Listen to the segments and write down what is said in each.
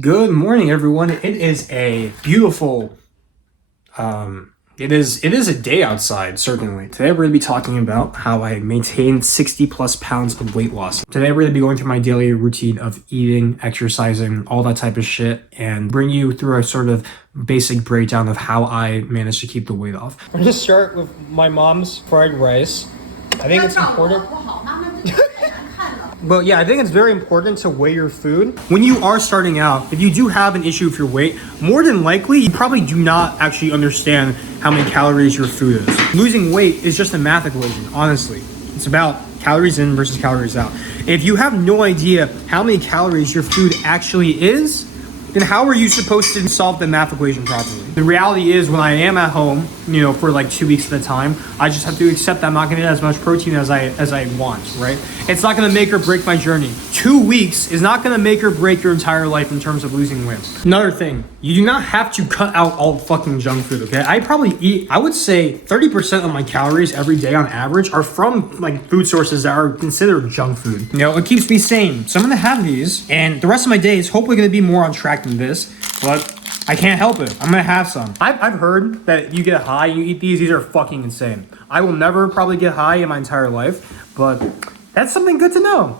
Good morning, everyone. It is a beautiful, it is a day outside, certainly. Today we're going to be talking about how I maintained 60 plus pounds of weight loss. Today we're going to be going through my daily routine of eating, exercising, all that type of shit, and bring you through a sort of basic breakdown of how I managed to keep the weight off. I'm going to start with my mom's fried rice. I think it's important. But yeah, I think it's very important to weigh your food. When you are starting out, if you do have an issue with your weight, more than likely, you probably do not actually understand how many calories your food is. Losing weight is just a math equation, honestly. It's about calories in versus calories out. If you have no idea how many calories your food actually is, then how are you supposed to solve the math equation properly? The reality is when I am at home, for like 2 weeks at a time, I just have to accept that I'm not gonna get as much protein as I want, right? It's not gonna make or break my journey. 2 weeks is not gonna make or break your entire life in terms of losing weight. Another thing, you do not have to cut out all fucking junk food, okay? I probably eat, I would say 30% of my calories every day on average are from like food sources that are considered junk food. It keeps me sane. So I'm gonna have these and the rest of my day is hopefully gonna be more on track than this, but I can't help it. I'm gonna have some. I've heard that you get high, you eat these are fucking insane. I will never probably get high in my entire life, but that's something good to know.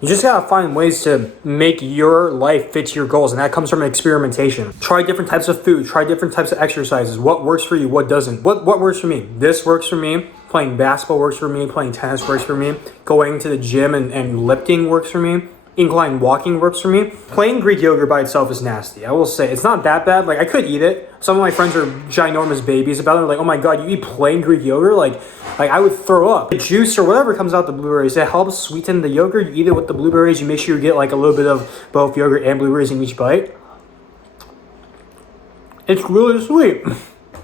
You just gotta find ways to make your life fit your goals, and that comes from experimentation. Try different types of food, try different types of exercises. What works for you, what doesn't? What works for me? This works for me. Playing basketball works for me. Playing tennis works for me. Going to the gym and lifting works for me. Incline walking works for me. Plain Greek yogurt by itself is nasty. I will say, it's not that bad. Like, I could eat it. Some of my friends are ginormous babies about it. They're like, oh my God, you eat plain Greek yogurt? Like I would throw up. The juice or whatever comes out the blueberries, it helps sweeten the yogurt. You eat it with the blueberries. You make sure you get like a little bit of both yogurt and blueberries in each bite. It's really sweet.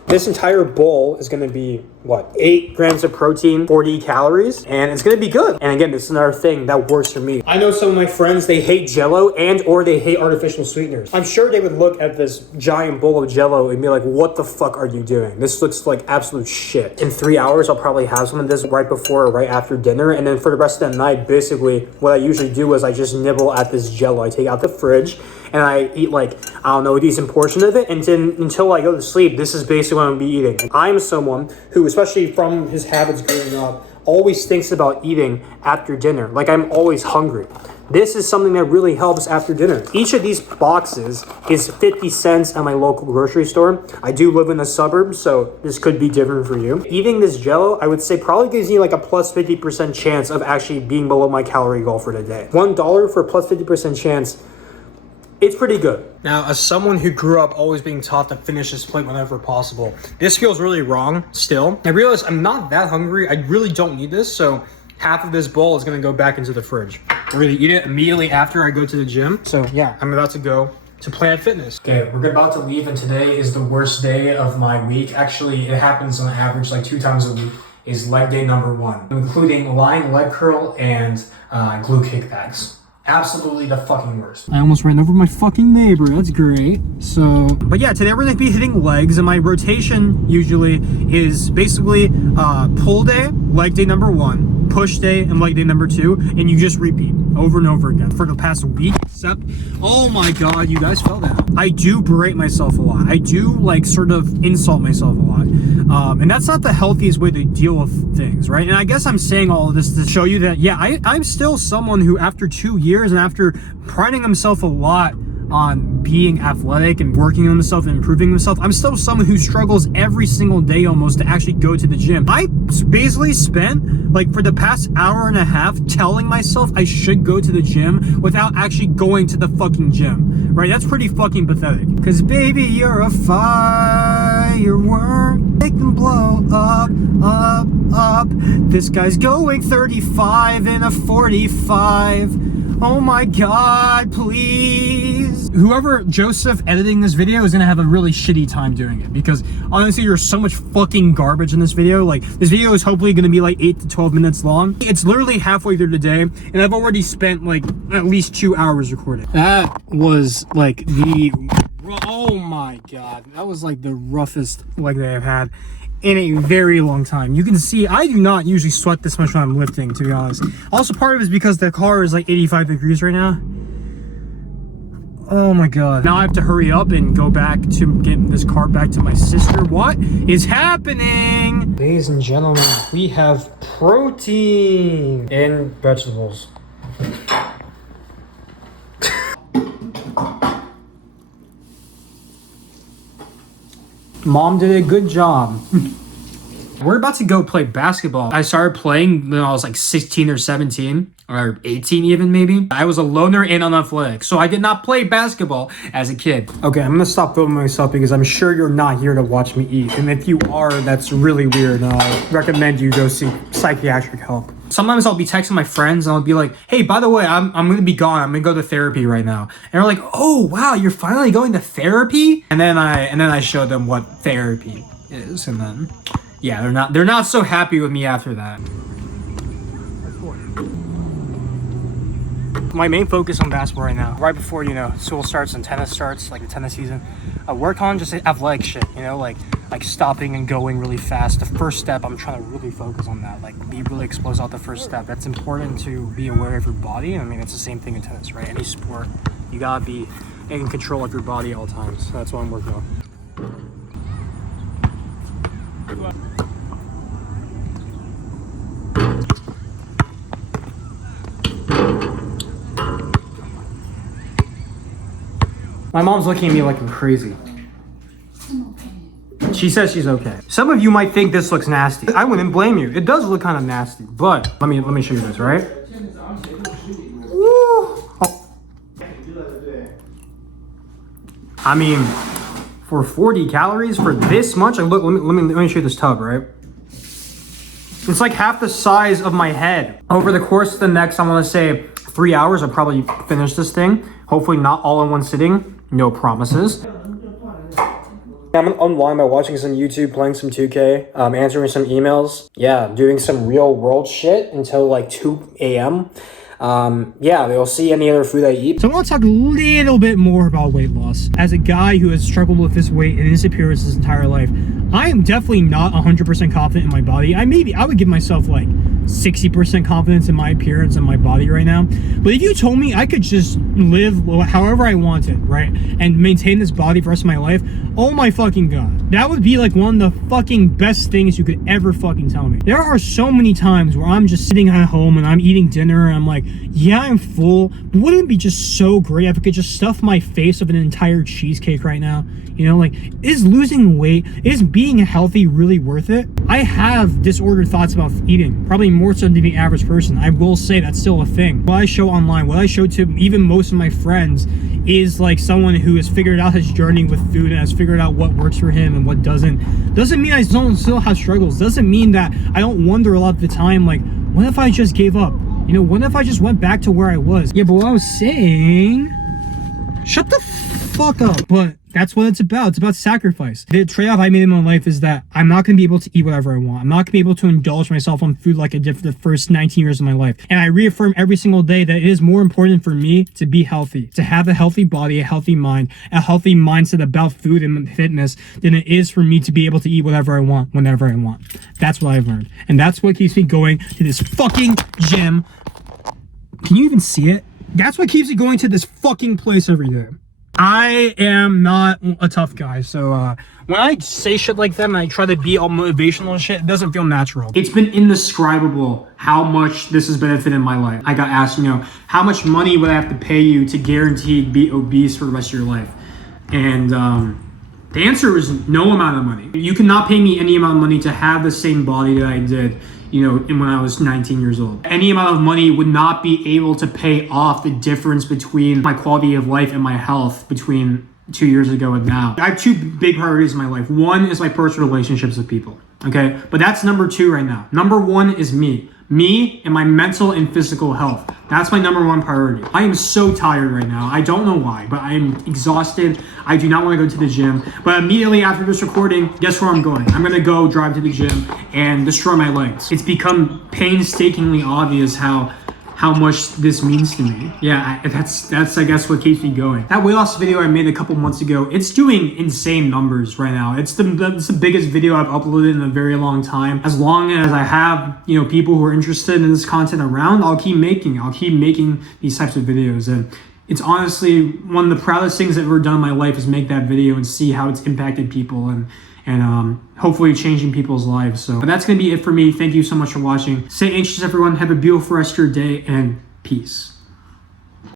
This entire bowl is going to be, 8 grams of protein, 40 calories, and it's going to be good. And again, this is another thing that works for me. I know some of my friends, they hate Jello or they hate artificial sweeteners. I'm sure they would look at this giant bowl of Jello and be like, what the fuck are you doing? This looks like absolute shit. In 3 hours, I'll probably have some of this right before or right after dinner. And then for the rest of the night, basically, what I usually do is I just nibble at this Jello. I take out the fridge and I eat a decent portion of it. And then until I go to sleep, this is basically what I'm gonna be eating. I'm someone who, especially from his habits growing up, always thinks about eating after dinner. Like, I'm always hungry. This is something that really helps after dinner. Each of these boxes is 50 cents at my local grocery store. I do live in the suburbs, so this could be different for you. Eating this Jello, I would say probably gives you like a plus 50% chance of actually being below my calorie goal for the day. $1 for a plus 50% chance. It's pretty good. Now, as someone who grew up always being taught to finish this plate whenever possible, this feels really wrong still. I realize I'm not that hungry. I really don't need this, so half of this bowl is gonna go back into the fridge. We're gonna eat it immediately after I go to the gym. So yeah, I'm about to go to Planet Fitness. Okay, we're about to leave, and today is the worst day of my week. Actually, it happens on average like 2 times a week. Is leg day number 1, including lying leg curl and glute kickbacks. Absolutely the fucking worst. I almost ran over my fucking neighbor. That's great. But yeah, today we're gonna be hitting legs, and my rotation usually is basically pull day, leg day number 1, push day, and leg day number 2, and you just repeat over and over again for the past week. Except, oh my God, you guys fell down. I do berate myself a lot. I do sort of insult myself a lot. And that's not the healthiest way to deal with things, right? And I guess I'm saying all of this to show you that, yeah, I'm still someone who, after 2 years and after priding himself a lot on being athletic and working on himself and improving himself, I'm still someone who struggles every single day almost to actually go to the gym. I basically spent for the past hour and a half telling myself I should go to the gym without actually going to the fucking gym, right? That's pretty fucking pathetic. Cause baby, you're a firework, make them blow up, up, up. This guy's going 35 in a 45. Oh my God, please. Whoever Joseph editing this video is gonna have a really shitty time doing it, because honestly, there's so much fucking garbage in this video. This video is hopefully gonna be 8 to 12 minutes long. It's literally halfway through the day, and I've already spent at least 2 hours recording. That was oh my God, that was the roughest leg day I've had in a very long time. You can see I do not usually sweat this much when I'm lifting, to be honest. Also, part of it is because the car is like 85 degrees right now. Oh my god. Now I have to hurry up and go back to get this car back to my sister. What is happening? Ladies and gentlemen, we have protein and vegetables. Mom did a good job. We're about to go play basketball. I started playing when I was like 16 or 17 or 18 even maybe. I was a loner and unathletic, so I did not play basketball as a kid. Okay, I'm gonna stop filming myself because I'm sure you're not here to watch me eat. And if you are, that's really weird. I recommend you go seek psychiatric help. Sometimes I'll be texting my friends and I'll be like, hey, by the way, I'm gonna be gone. I'm gonna go to therapy right now. And they're like, oh wow, you're finally going to therapy? And then I show them what therapy is, and then yeah, they're not so happy with me after that. My main focus on basketball right now, right before, you know, school starts and tennis starts, like the tennis season, I work on just athletic shit, you know, like stopping and going really fast. The first step, I'm trying to really focus on that, like be really explosive out the first step. That's important to be aware of your body. I mean, it's the same thing in tennis, right? Any sport, you gotta be in control of your body at all times. So that's what I'm working on. My mom's looking at me like I'm crazy. She says she's okay. Some of you might think this looks nasty. I wouldn't blame you. It does look kind of nasty, but let me show you this, right? Woo. Oh. I mean, for 40 calories for this much, like, look, let me show you this tub, right? It's like half the size of my head. Over the course of the next, I want to say 3 hours, I'll probably finish this thing. Hopefully not all in one sitting. No promises. I'm gonna unwind by watching some YouTube, playing some 2K, answering some emails. Yeah, doing some real world shit until like 2 a.m. Yeah, we'll see any other food I eat. So I want to talk a little bit more about weight loss. As a guy who has struggled with his weight and his appearance his entire life, I am definitely not 100% confident in my body. I would give myself like 60% confidence in my appearance and my body right now. But if you told me I could just live however I wanted, right, and maintain this body for the rest of my life, oh my fucking god, that would be like one of the fucking best things you could ever fucking tell me. There are so many times where I'm just sitting at home and I'm eating dinner and I'm like, yeah, I'm full, but wouldn't it be just so great if I could just stuff my face with an entire cheesecake right now? You know, like, is losing weight, is being healthy really worth it? I have disordered thoughts about eating, probably more so than the average person. I will say that's still a thing. What I show online, what I show to even most of my friends is like someone who has figured out his journey with food and has figured out what works for him and what doesn't. Doesn't mean I don't still have struggles. Doesn't mean that I don't wonder a lot of the time, like, what if I just gave up? You know, what if I just went back to where I was? Yeah, but what I was saying... Shut the fuck up. But that's what it's about. It's about sacrifice. The trade-off I made in my life is that I'm not going to be able to eat whatever I want. I'm not going to be able to indulge myself on food like I did for the first 19 years of my life. And I reaffirm every single day that it is more important for me to be healthy, to have a healthy body, a healthy mind, a healthy mindset about food and fitness than it is for me to be able to eat whatever I want, whenever I want. That's what I've learned. And that's what keeps me going to this fucking gym. Can you even see it? That's what keeps me going to this fucking place every day. I am not a tough guy, so when I say shit like that and I try to be all motivational and shit, it doesn't feel natural. It's been indescribable how much this has benefited my life. I got asked, you know, how much money would I have to pay you to guaranteed be obese for the rest of your life? And the answer is no amount of money. You cannot pay me any amount of money to have the same body that I did, you know, when I was 19 years old. Any amount of money would not be able to pay off the difference between my quality of life and my health between 2 years ago and now. I have two big priorities in my life. One is my personal relationships with people, okay? But that's number two right now. Number one is me. Me and my mental and physical health. That's my number one priority. I am so tired right now. I don't know why, but I am exhausted. I do not want to go to the gym. But immediately after this recording, guess where I'm going? I'm going to go drive to the gym and destroy my legs. It's become painstakingly obvious how how much this means to me. Yeah, that's I guess what keeps me going. That weight loss video I made a couple months ago, it's doing insane numbers right now. It's the biggest video I've uploaded in a very long time. As long as I have, you know, people who are interested in this content around, I'll keep making these types of videos. And it's honestly one of the proudest things I've ever done in my life is make that video and see how it's impacted people and hopefully changing people's lives. So, but that's gonna be it for me. Thank you so much for watching. Stay anxious, everyone. Have a beautiful rest of your day, and peace.